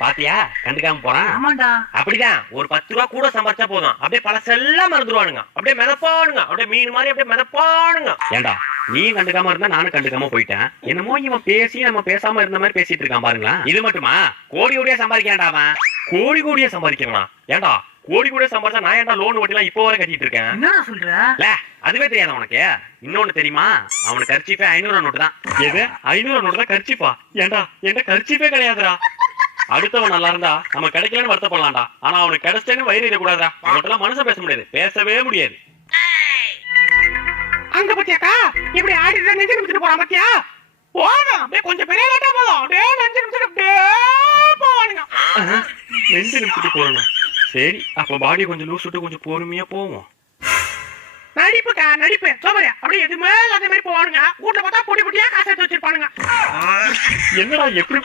பாத்தியா கண்டுக்காம போறான். ஆமாண்டா. அப்படிதான் ஒரு 10 ரூபா கூட சம்பாதிச்சா போதும், அப்படியே பழசெல்லாம் மறந்துடுவானுங்க, அப்படியே மிதப்பானுங்க, அப்படியே மீன் மாதிரி அப்படியே மிதப்பானுங்க. ஏண்டா நீ கண்டுக்காம இருந்தா நானும் கண்டுக்காம போயிட்டேன். என்னமோ இவன் பேசி நம்ம பேசாம இருந்த மாதிரி பேசிட்டு இருக்கான் பாருங்களா. இது மட்டுமா கோடி கோடியா சம்பாதிக்கான்டா அவன். கோடி கோடியா சம்பாதிக்கிறான். ஏண்டா கோடி கோடியா சம்பாதிச்சா நான் ஏன்டா லோன் வட்டிலாம் இப்போ வரை கட்டிட்டு இருக்கேன். என்னடா சொல்ற? அதுவே தெரியாத உனக்கு. இன்னொன்னு தெரியுமா, அவனுக்கு கர்ச்சீஃபே 500 நோட்டு தான். எது 500 நோட்டு தான் கர்ச்சீஃபா? ஏண்டா என்ன கர்ச்சீஃபே கிடையாதுடா. அடுத்தவன் நல்லா இருந்தா நம்ம கிடைக்கலன்னு வருத்தப்படலாம்டா, ஆனா அவனுக்கு கிடைச்சேன்னு வயிறு கூடாதா. அவன்கிட்ட மனுஷன் பேச முடியாது, பேசவே முடியாது. அங்க பத்தியாக்கா இப்படி ஆடிட்டு நெஞ்சு நிமிஷம் போறான் பத்தியா? போதும் அப்படியே கொஞ்சம் பெரிய லேட்டா போதும், அப்படியே நெஞ்சு நிமிஷம் அப்படியே போவானுங்க. நெஞ்சு நிமிஷத்துக்கு போறணும். சரி அப்ப பாடியை கொஞ்சம் லூஸ் விட்டு கொஞ்சம் பொறுமையா போவோம். நடிப்புக்கா நடிப்பு சோமரியா அப்படியே எதுவுமே அதே மாதிரி போவானுங்க. வீட்டுல பார்த்தா பொடி பொடியா காசு எடுத்து வச்சிருப்பானுங்க. என்னடா எப்படி